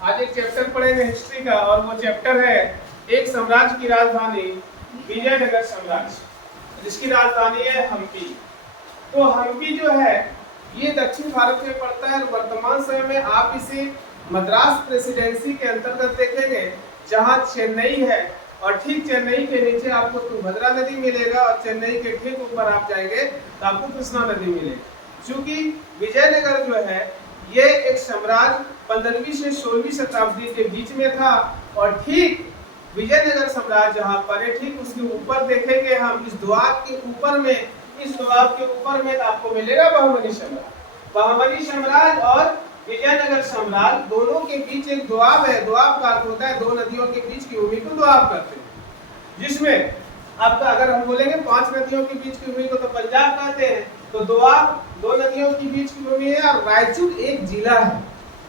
आज एक चैप्टर पढ़ेंगे हिस्ट्री का, और वो चैप्टर है एक साम्राज्य की राजधानी विजयनगर साम्राज्य, जिसकी राजधानी है हम्पी। तो हम्पी जो है ये दक्षिण भारत में पड़ता है, और वर्तमान समय में आप इसे मद्रास प्रेसिडेंसी के अंतर्गत देखेंगे, जहां चेन्नई है, और ठीक चेन्नई के नीचे आपको तुंगभद्रा नदी मिलेगा, और चेन्नई के ठीक ऊपर आप जाएंगे तो आपको कृष्णा नदी मिलेगी। चूंकि विजयनगर जो है ये एक साम्राज्य 15वीं से 16वीं शताब्दी के बीच में था, और ठीक विजयनगर साम्राज्य जहाँ पर है, ठीक उसके ऊपर देखेंगे हम, इस द्वार के ऊपर में, इस द्वार के ऊपर में आपको मिलेगा बहमनी साम्राज्य। बहमनी साम्राज्य और विजयनगर साम्राज्य दोनों के बीच एक द्वाब है। द्वाब का अर्थ होता है दो नदियों के बीच की भूमि को द्वाब कहते हैं, जिसमें आपका अगर हम बोलेंगे 5 नदियों के बीच की भूमि को तो पंजाब कहते हैं, तो द्वाब 2 नदियों के बीच की भूमि है, और रायचूर एक जिला है।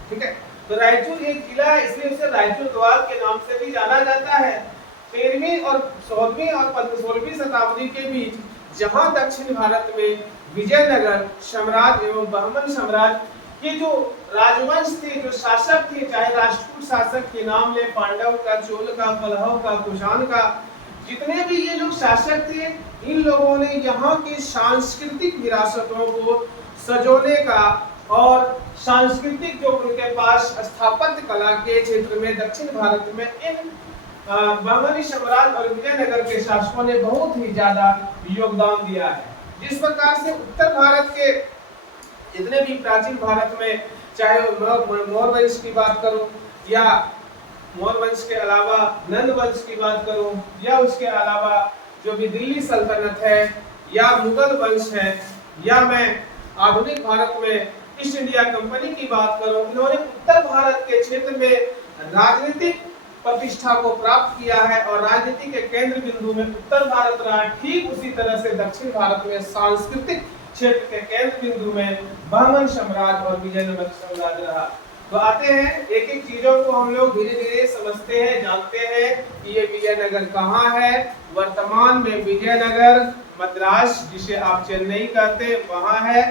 ठीक है, तो रायचूर एक जिला है, इसलिए उसे रायचूर द्वार के नाम से भी जाना जाता है। 13वीं और 16वीं और 16वीं शताब्दी के बीच जहां दक्षिण भारत में विजयनगर साम्राज्य एवं बहमन साम्राज्य के जो राजवंश थे, जो शासक थे, चाहे राष्ट्रकूट शासक के नाम ले, पांडव का, चोल का, पल्लव का, कुषाण का, जितने भी ये लोग शासक थे, इन लोगों ने यहाँ के सांस्कृतिक विरासतों को सजोने का, और सांस्कृतिक जो उनके पास स्थापत्य कला के क्षेत्र में दक्षिण भारत में इन बहमनी साम्राज्य और विजयनगर के शासकों ने बहुत ही ज्यादा योगदान दिया है। जिस प्रकार से उत्तर भारत के जितने भी प्राचीन भारत में, चाहे मौर्य वंश की बात करो, या मौर्य वंश के अलावा नंद वंश की बात करो, या उसके अलावा जो भी दिल्ली सल्तनत है, या मुगल वंश है, या मैं आधुनिक भारत में ईस्ट इंडिया कंपनी की बात करूं, इन्होंने उत्तर भारत के क्षेत्र में राजनीतिक प्रतिष्ठा को प्राप्त किया है, और राजनीति के केंद्र बिंदु में उत्तर भारत रहा। ठीक उसी तरह से दक्षिण भारत में सांस्कृतिक क्षेत्र के केंद्र बिंदु में बहमन साम्राज्य और विजयनगर साम्राज्य रहा। तो आते हैं एक एक चीजों को हम लोग धीरे धीरे समझते हैं, जानते हैं कि ये विजयनगर कहाँ है। वर्तमान में विजयनगर मद्रास, जिसे आप चेन्नई कहते हैं, वहाँ है।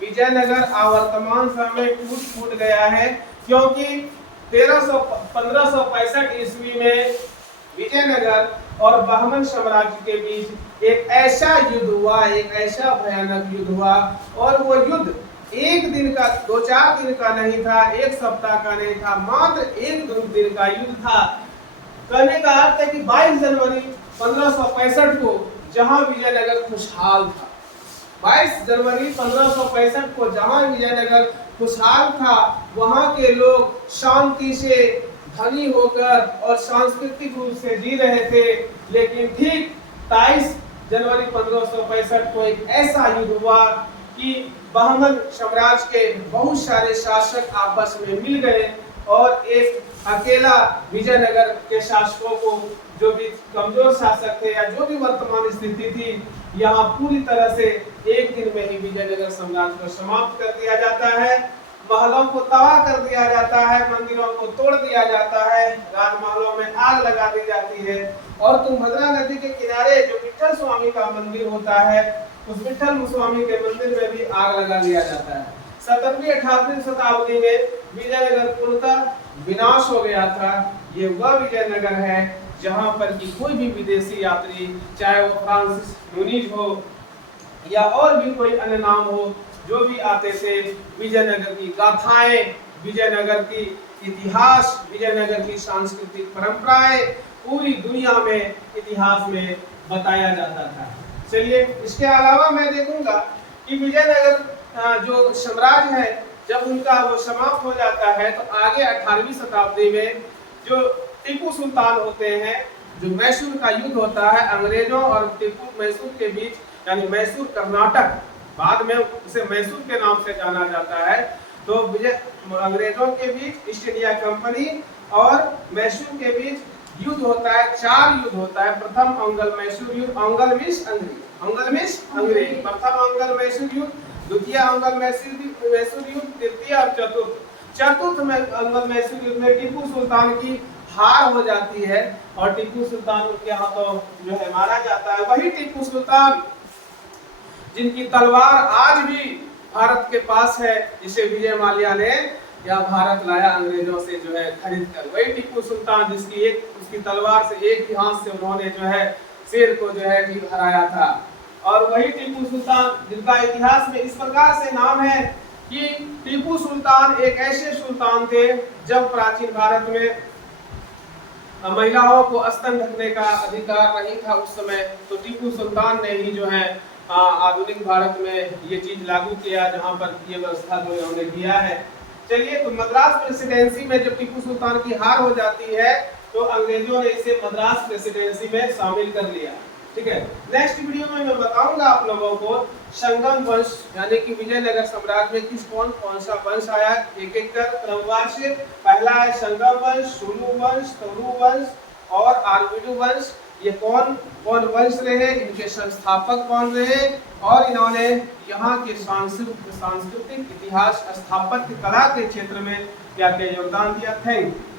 विजयनगर वर्तमान समय टूट फूट गया है, क्योंकि 1565 ईस्वी में विजयनगर और बहमन साम्राज्य के बीच एक ऐसा युद्ध हुआ, एक ऐसा भयानक युद्ध हुआ, और वो युद्ध एक दिन का, 2-4 दिन का नहीं था, एक सप्ताह का नहीं था, मात्र 1-2 दिन का युद्ध था। कहने का अर्थ है कि 22 जनवरी 1565 को जहां विजयनगर खुशहाल था, 22 जनवरी 1565 को जहां विजयनगर खुशहाल था, वहां के लोग शांति से धनी होकर और सांस्कृतिक रूप से जी रहे थे। लेकिन ठीक 23 जनवरी 1565 को एक ऐसा युद्ध हुआ कि बहमन साम्राज्य के बहुत सारे शासक आपस में मिल गए, और एक अकेला विजयनगर के शासकों को, जो भी कमजोर शासक थे या जो भी वर्तमान स्थिति थी, यहाँ पूरी तरह से एक दिन में ही विजयनगर साम्राज्य को समाप्त कर दिया जाता है। महलों को तबाह कर दिया जाता है, मंदिरों को तोड़ दिया जाता है, राजमहलों में आग लगा दी जाती है, और तुंगभद्रा नदी के किनारे जो विठल स्वामी का मंदिर होता है, उस विठल स्वामी के मंदिर में भी आग लगा दिया जाता है। 17वीं-18वीं शताब्दी में विजयनगर पूर्णतः विनाश हो गया था। ये वह विजयनगर है जहां पर कि कोई भी विदेशी यात्री, चाहे वो फ्रांसिस नुनीज हो या और भी कोई अन्य नाम हो, जो भी आते थे, विजयनगर की गाथाएं, विजयनगर की इतिहास, विजयनगर की सांस्कृतिक परंपराएं पूरी दुनिया में इतिहास में बताया जाता था। चलिए, इसके अलावा मैं देखूंगा कि विजयनगर जो साम्राज्य है, जब उनका वो समाप्त हो जाता है, तो आगे 18वीं शताब्दी में जो टीपू सुल्तान होते हैं, जो मैसूर का युद्ध होता है अंग्रेजों और टीपू मैसूर के बीच, यानी मैसूर कर्नाटक, बाद में उसे मैसूर के नाम से जाना जाता है। तो अंग्रेजों के बीच ईस्ट इंडिया कंपनी और मैसूर के बीच युद्ध होता है। 4 युद्ध होता है। प्रथम अंगल मैसूर युद्ध, अंगल मीन्स अंग्रेज, प्रथम अंगल मैसूर युद्ध, द्वितीय अंगल मैसूर युद्ध, तृतीय और चतुर्थ में अंगल मैसूर युद्ध में टीपू सुल्तान की हार हो जाती है, और टीपू सुल्तान के हाथों जो है मारा जाता है। वही टीपू सुल्तान जिनकी तलवार आज भी भारत के पास है, जिसे विजय माल्या ने या भारत लाया अंग्रेजों से जो है खरीद कर। वही टीपू सुल्तान जिसकी एक उसकी तलवार से एक ही हाथ से उन्होंने जो है शेर को जो है कि हराया था। और वही टीपू सुल्तान जिनका इतिहास में इस प्रकार से नाम है कि टीपू सुल्तान एक ऐसे सुल्तान थे जब प्राचीन भारत में महिलाओं को स्तन ढकने का अधिकार नहीं था उस समय, तो टीपू सुल्तान ने ही जो है आधुनिक भारत में ये चीज लागू किया, जहां पर ये व्यवस्था जो उन्होंने किया है। चलिए, तो मद्रास प्रेसिडेंसी में जब टीपू सुल्तान की हार हो जाती है तो अंग्रेजों ने इसे मद्रास प्रेसिडेंसी में शामिल कर लिया। ठीक है, नेक्स्ट वीडियो में मैं बताऊंगा आप लोगों को संगम वंश यानी कि विजयनगर साम्राज्य में कौन सा वंश आया, एक एक कर क्रमवार से। पहला है संगम वंश, सुलू वंश, तोरू वंश और आर्विडु वंश। ये कौन कौन वंश रहे, इनके संस्थापक कौन रहे और इन्होंने यहाँ के सांस्कृतिक इतिहास, स्थापत्य कला के क्षेत्र में क्या क्या योगदान दिया। Thank you.